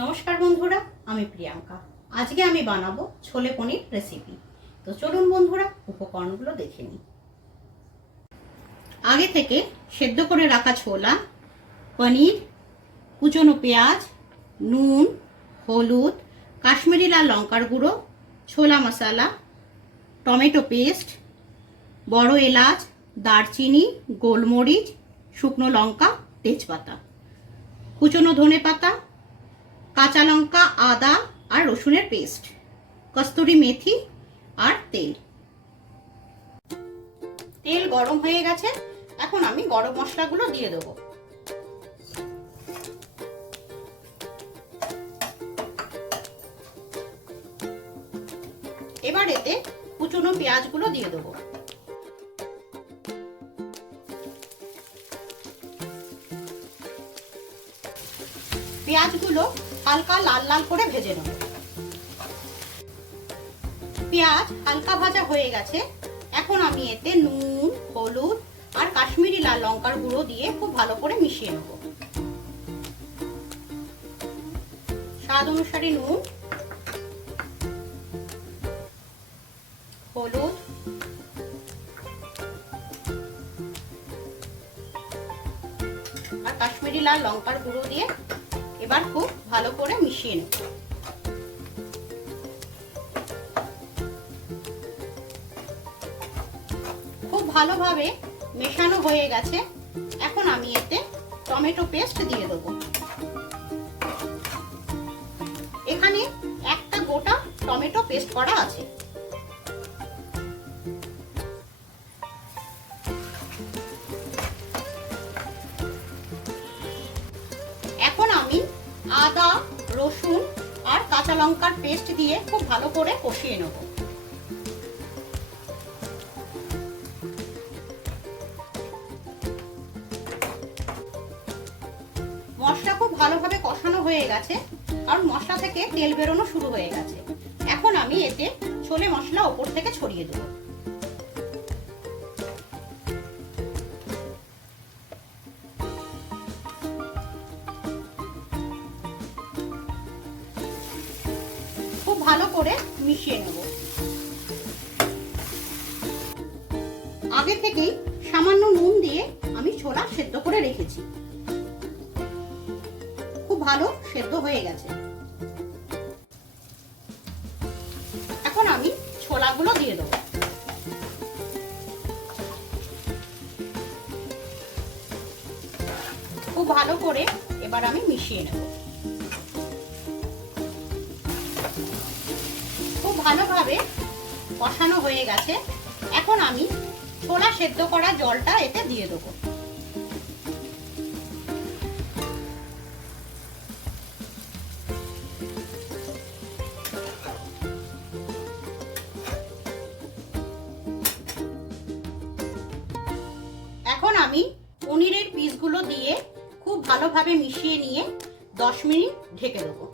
নমস্কার বন্ধুরা, আমি প্রিয়াঙ্কা। আজকে আমি বানাবো ছোলে পনির রেসিপি। তো চলুন বন্ধুরা, উপকরণগুলো দেখে নিই। আগে থেকে সেদ্ধ করে রাখা ছোলা, পনির, কুচনো পেঁয়াজ, নুন, হলুদ, কাশ্মীরি লাল লঙ্কার গুঁড়ো, ছোলা মশলা, টমেটো পেস্ট, বড় এলাচ, দারচিনি, গোলমরিচ, শুকনো লঙ্কা, তেজপাতা, কুচনো ধনেপাতা, কাঁচা লঙ্কা, আদা আর রসুনের পেস্ট, কস্তুরি মেথি আর তেল। তেল গরম হয়ে গেছে, এখন আমি গরম মশলাগুলো দিয়ে দেবো। এবার এতে কুচনো পেঁয়াজগুলো দিয়ে দেবো। পেঁয়াজগুলো হালকা লাল লাল করে ভেজে নেব। পেঁয়াজ হালকা ভাজা হয়ে গেছে, এখন আমি এতে নুন, হলুদ আর কাশ্মীরি লাল লঙ্কার গুঁড়ো দিয়ে খুব ভালো করে মিশিয়ে নেব। স্বাদ অনুসারে নুন, হলুদ, আর কাশ্মীরি লাল লঙ্কার গুঁড়ো দিয়ে এবার খুব ভালো করে মিশিয়ে নেব। খুব ভালোভাবে মেশানো হয়ে গেছে, এখন আমি এতে টমেটো পেস্ট দিয়ে দেবো। এখানে একটা গোটা টমেটো পেস্ট করা আছে। এখন আমি আদা, রসুন আর কাঁচা লঙ্কার পেস্ট দিয়ে খুব ভালো করে কষিয়ে নেব। মশলা খুব ভালোভাবে কষানো হয়ে গেছে, আর মশলা থেকে তেল বেরোনো শুরু হয়ে গেছে। এখন আমি এতে ছোলে মশলা ওপর থেকে ছড়িয়ে দেব। খুব ভালো করে মিশিয়ে নেব। আগে থেকেই সামান্য নুন দিয়ে আমি ছোলা সেদ্ধ করে রেখেছি। খুব ভালো সেদ্ধ হয়ে গেছে। এখন আমি ছোলাগুলো দিয়ে দেবো। খুব ভালো করে এবার আমি মিশিয়ে নেব। খুব ভালোভাবে কষানো হয়ে গেছে, এখন আমি ছোলা সেদ্ধ করা জলটা এতে দিয়ে দেবো। এখন আমি পনিরের পিসগুলো দিয়ে খুব ভালোভাবে মিশিয়ে নিয়ে 10 মিনিট ঢেকে দেবো।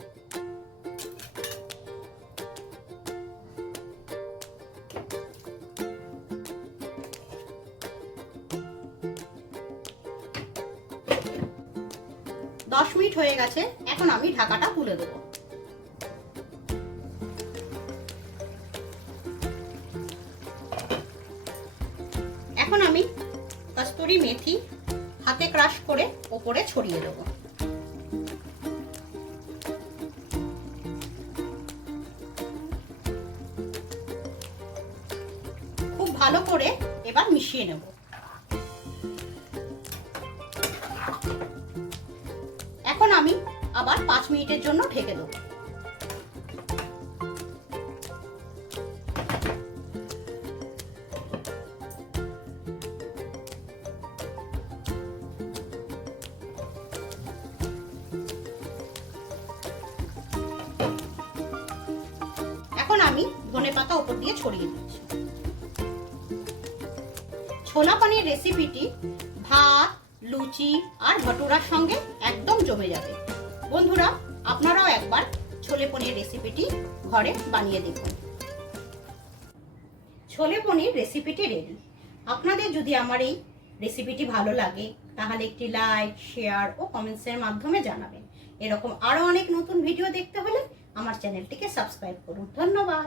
দশ মিনিট হয়ে গেছে, এখন আমি ঢাকাটা তুলে দেবো। এখন আমি কস্তুরি মেথি হাতে ক্রাশ করে ওপরে ছড়িয়ে দেবো। খুব ভালো করে এবার মিশিয়ে নেব। এখন আমি আবার 5 মিনিটের জন্য ঢেকে দেবো। এখন আমি ধনেপাতা উপর দিয়ে ছড়িয়ে দিচ্ছি। ছোলা পনির রেসিপিটি ভাত, লুচি আর ভটুরার সঙ্গে একদম জমে যাবে। বন্ধুরা, আপনারাও একবার ছোলে পনির রেসিপিটি ঘরে বানিয়ে দেখুন। ছোলে পনির রেসিপিটি রেডি। আপনাদের যদি আমার এই রেসিপিটি ভালো লাগে তাহলে একটি লাইক, শেয়ার ও কমেন্টসের মাধ্যমে জানাবেন। এরকম আরো অনেক নতুন ভিডিও দেখতে হলে আমার চ্যানেলটিকে সাবস্ক্রাইব করুন। ধন্যবাদ।